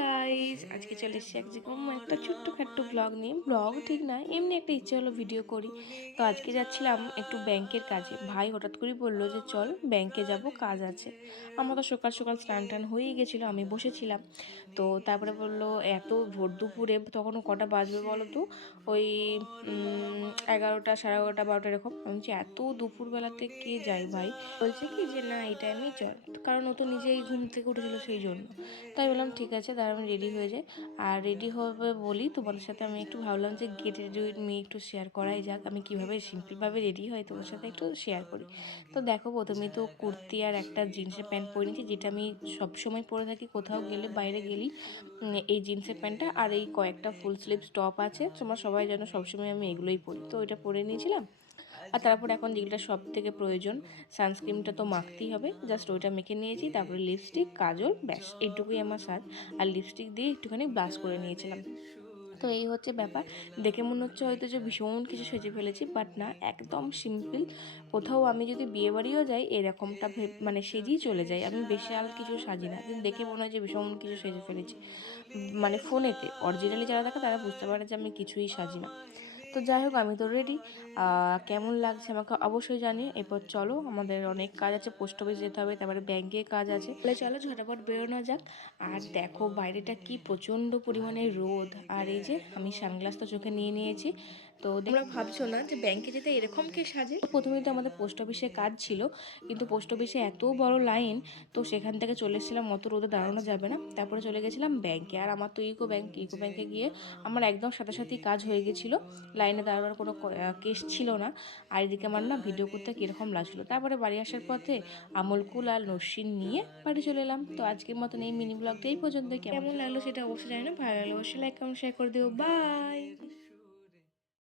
Guys, আজকে চলে এসেছি একদম একটা ছোট্টখাট্টো ব্লগ নিয়ে। ব্লগ ঠিক না, এমনি একটা ইচ্ছে হলো ভিডিও করি। তো আজকে যাচ্ছিলাম একটু ব্যাংকের কাজে। ভাই হঠাৎ করে বললো যে চল ব্যাংকে যাব, কাজ আছে। আমার তো সকাল সকাল স্নান টান হয়ে গেছিলো, আমি বসেছিলাম। তো তারপরে বললো এত ভোর দুপুরে, তখনও কটা বাজবে বলো তো, ওই 11টা, সাড়ে 11টা, 12টা এরকম। আমি বলছি এত দুপুরবেলাতে কে যায় ভাই? বলছে কি যে না এই টাইমেই চল, কারণ ও তো নিজেই ঘুম থেকে উঠেছিল সেই জন্য। তাই বললাম ঠিক আছে, দাঁড়া আমি রেডি হয়ে যাই। আর রেডি হবে বলি তোমাদের সাথে আমি একটু ভাবলাম যে গেট রেডি উইথ মি একটু শেয়ার করাই যাক, আমি কীভাবে সিম্পলভাবে রেডি হয় তোমাদের সাথে একটু শেয়ার করি। তো দেখো, প্রথমেই তো কুর্তি আর একটা জিন্সের প্যান্ট পরে নিয়েছি, যেটা আমি সবসময় পরে থাকি কোথাও গেলে, বাইরে গেলেই। এই জিন্সের প্যান্টটা আর এই কয়েকটা ফুল স্লিভস টপ আছে, তোমরা সবাই জানো সবসময় আমি এগুলোই পরি, তো এটা পরে নিয়েছিলাম। আর তারপর এখন যেগুলো সব থেকে প্রয়োজন, সানস্ক্রিনটা তো মাখতেই হবে, জাস্ট ওইটা মেখে নিয়েছি। তারপরে লিপস্টিক, কাজল, ব্যাস এইটুকুই আমার সাজ। আর লিপস্টিক দিয়ে একটুখানি ব্লাশ করে নিয়েছিলাম। তো এই হচ্ছে ব্যাপার। দেখে মনে হচ্ছে হয়তো যে ভীষণ কিছু সেজে ফেলেছি, বাট না, একদম সিম্পল। কোথাও আমি যদি বিয়েবাড়িও যাই এরকমটা মানে সেজেই চলে যাই, আমি বিশাল কিছু সাজি না, কিন্তু দেখে মনে হয় যে ভীষণ কিছু সেজে ফেলেছি। মানে ফোনেতে অরিজিনালি যারা দেখে তারা বুঝতে পারে যে আমি কিছুই সাজি না। তো যাই হোক, আমি তো রেডি। কেমন লাগছে আমাকে অবশ্যই জানিয়ে। এরপর চলো, আমাদের অনেক কাজ আছে, পোস্ট অফিস যেতে হবে, তারপরে ব্যাংকে কাজ আছে, তাহলে চলো ঝটাপট বেরোনো যাক। আর দেখো বাইরেটা কি প্রচণ্ড পরিমাণে রোদ, আর এই যে আমি সানগ্লাস তো চোখে নিয়ে নিয়েছি। তো তোমরা ভাবছো না যে ব্যাংকে যেতে এরকম কে সাজে? প্রথমেই তো আমাদের পোস্ট অফিসে কাজ ছিল, কিন্তু পোস্ট অফিসে এত বড় লাইন, তো সেখান থেকে চলে এসেছিলাম, অত রোদে দাঁড়ানো যাবে না। তারপরে চলে গেছিলাম ব্যাংকে। আর আমার তো ইকো ব্যাংকে গিয়ে আমার একদম সাথে কাজ হয়ে গেছিলো, লাইনে দাঁড়ানোর কোনো কেস ছিল না। আর এদিকে আমার না ভিডিও করতে কীরকম লাগছিলো। তারপরে বাড়ি আসার পথে আমলকুল আর নস্যিন নিয়ে বাড়ি চলে এলাম। তো আজকের মতন এই মিনি ব্লগটা এই পর্যন্তই। কেমন লাগলো সেটা অবশ্যই জানি না, ভালো লাগলে অবশ্যই লাইক কমেন্ট শেয়ার করে দিও। বাই।